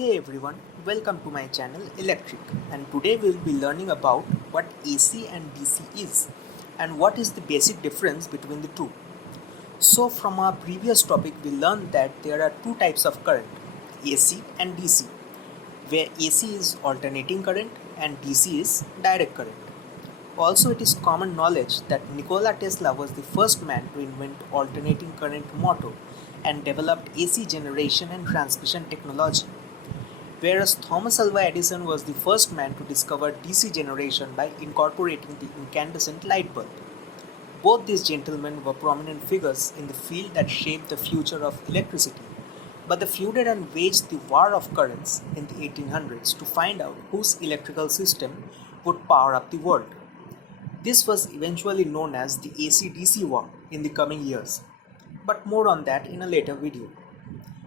Hey everyone, welcome to my channel Electric, and today we will be learning about what AC and DC is and what is the basic difference between the two. So from our previous topic we learned that there are two types of current, AC and DC, where AC is alternating current and DC is direct current. Also, it is common knowledge that Nikola Tesla was the first man to invent alternating current motor and developed AC generation and transmission technology, whereas Thomas Alva Edison was the first man to discover DC generation by incorporating the incandescent light bulb. Both these gentlemen were prominent figures in the field that shaped the future of electricity, but they feuded and waged the war of currents in the 1800s to find out whose electrical system would power up the world. This was eventually known as the AC-DC war in the coming years, but more on that in a later video.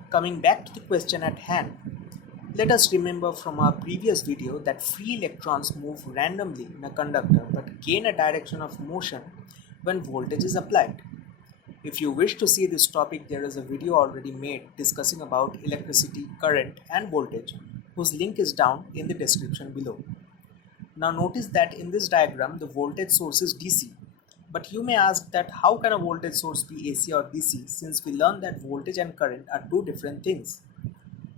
Coming back to the question at hand, let us remember from our previous video that free electrons move randomly in a conductor but gain a direction of motion when voltage is applied. If you wish to see this topic, there is a video already made discussing about electricity, current and voltage, whose link is down in the description below. Now notice that in this diagram the voltage source is DC, but you may ask that how can a voltage source be AC or DC, since we learned that voltage and current are two different things.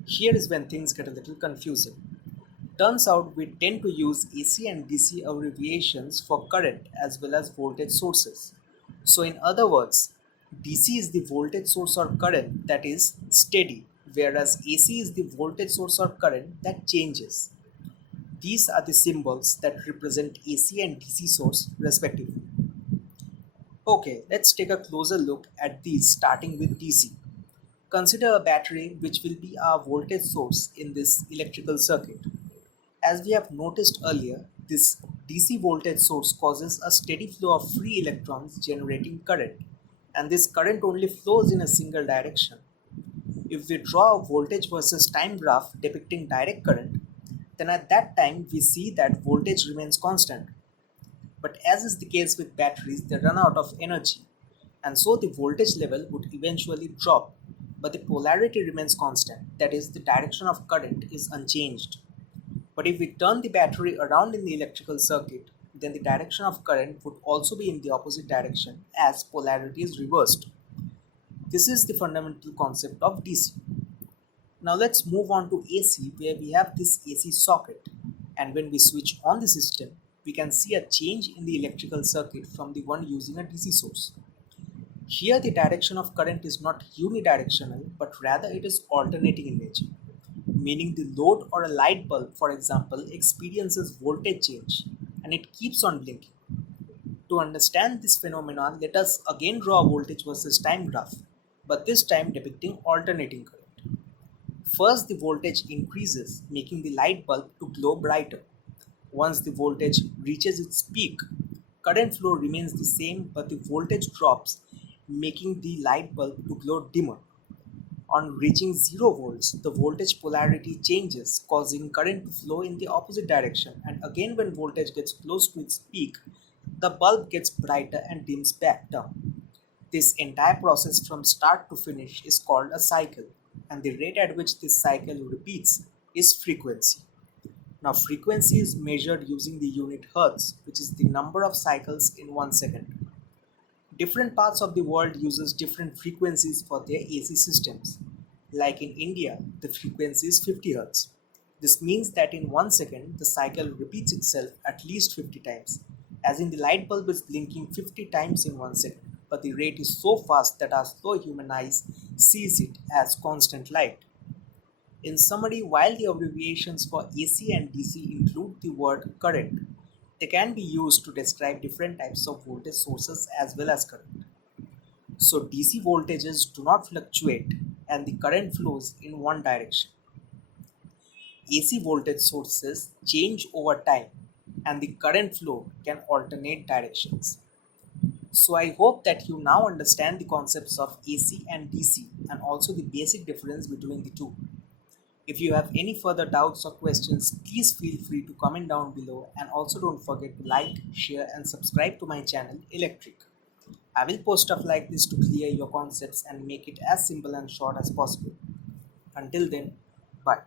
Here is when things get a little confusing. Turns out we tend to use AC and DC abbreviations for current as well as voltage sources. So in other words, DC is the voltage source or current that is steady, whereas AC is the voltage source or current that changes. These are the symbols that represent AC and DC source respectively. Okay, let's take a closer look at these, starting with DC. Consider a battery which will be our voltage source in this electrical circuit. As we have noticed earlier, this DC voltage source causes a steady flow of free electrons generating current, and this current only flows in a single direction. If we draw a voltage versus time graph depicting direct current, then at that time we see that voltage remains constant. But as is the case with batteries, they run out of energy, and so the voltage level would eventually drop, but the polarity remains constant, that is, the direction of current is unchanged. But if we turn the battery around in the electrical circuit, then the direction of current would also be in the opposite direction as polarity is reversed. This is the fundamental concept of DC. Now let's move on to AC, where we have this AC socket, and when we switch on the system, we can see a change in the electrical circuit from the one using a DC source. Here the direction of current is not unidirectional, but rather it is alternating in nature, meaning the load or a light bulb, for example, experiences voltage change and it keeps on blinking. To understand this phenomenon, let us again draw a voltage versus time graph, but this time depicting alternating current. First, the voltage increases, making the light bulb to glow brighter. Once the voltage reaches its peak, current flow remains the same, but the voltage drops, making the light bulb to glow dimmer. On reaching 0 volts, the voltage polarity changes, causing current to flow in the opposite direction, and again when voltage gets close to its peak, the bulb gets brighter and dims back down. This entire process from start to finish is called a cycle, and the rate at which this cycle repeats is frequency. Now frequency is measured using the unit Hertz, which is the number of cycles in 1 second. Different parts of the world uses different frequencies for their AC systems. Like in India, the frequency is 50 Hz. This means that in 1 second, the cycle repeats itself at least 50 times, as in the light bulb is blinking 50 times in 1 second, but the rate is so fast that our slow human eyes sees it as constant light. In summary, while the abbreviations for AC and DC include the word current, they can be used to describe different types of voltage sources as well as current. So DC voltages do not fluctuate and the current flows in one direction. AC voltage sources change over time and the current flow can alternate directions. So I hope that you now understand the concepts of AC and DC and also the basic difference between the two. If you have any further doubts or questions, please feel free to comment down below, and also don't forget to like, share and subscribe to my channel Electric. I will post stuff like this to clear your concepts and make it as simple and short as possible. Until then, bye.